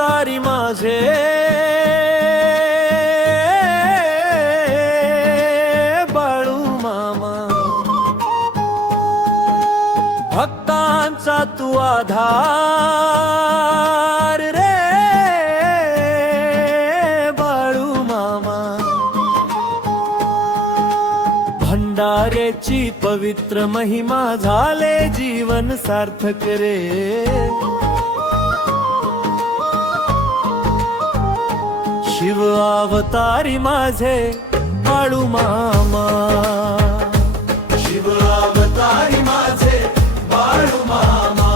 अवतारी माझे बाळू मामा, भक्तांचा तू आधार रे बाळू मामा, भंडाऱ्याची पवित्र महिमा झाले जीवन सार्थक रे। शिव अवतारी माझे बाळू मामा, शिव अवतारी माझे बाळू मामा,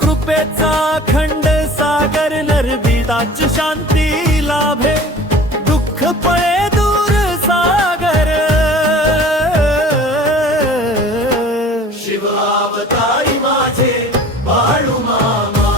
कृपेचा खंड सागर नरबिदाची शांती लाभे, दुःख पळे दूर सागर। शिव अवतारी माझे बाळू मामा,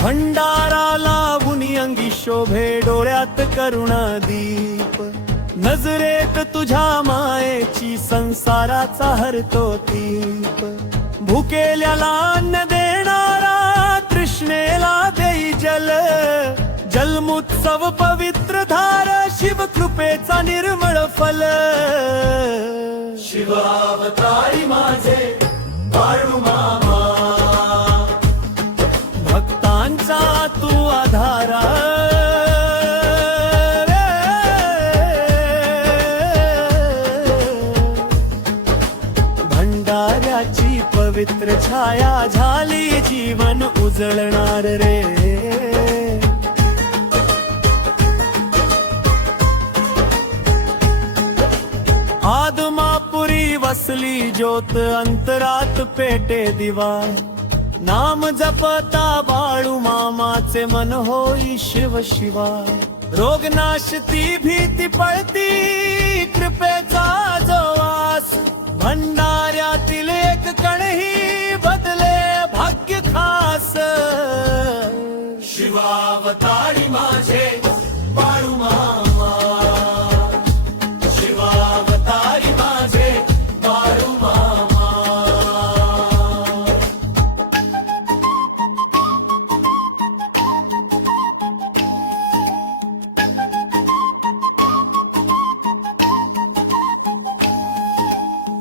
भंडारा लावून अंगी शोभे डोळ्यात करुणा दीप, नजरेत तुझ्या मायेची संसाराचा हरतो तीप, भुकेल्याला अन्न देणारा तृष्णेला देई जल, जन्मोत्सव पवित्र धार शिव कृपेचा निर्मळ फल। शिव अवतारी माझे बाळू मामा, भक्तांचा तू आधार भंडाऱ्याची पवित्र छाया झाली जीवन उजळणार रे। आदमापुरी वसली ज्योत अंतरात पेटे दिवा, नाम जपता बाळू मामाचे मन होई शिव शिवाय, रोग नाशती भीती पळती कृपेचा जो वास, भंडाऱ्यातील एक कणही बदले भाग्य खास। शिव अवतारी माझे बाळू मामा, शिव अवतारी माझे बाळू मामा,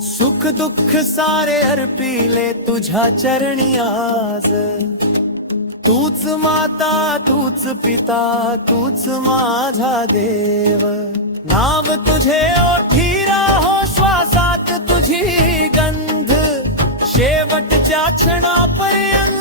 सुख दुःख सारे अर्पिले तुझ्या चरणी आज, तूच माता तूच पिता तूच माझा देव, नाव तुझे ओठी राहो श्वासात तुझी गंध, शेवटच्या क्षणापर्यंत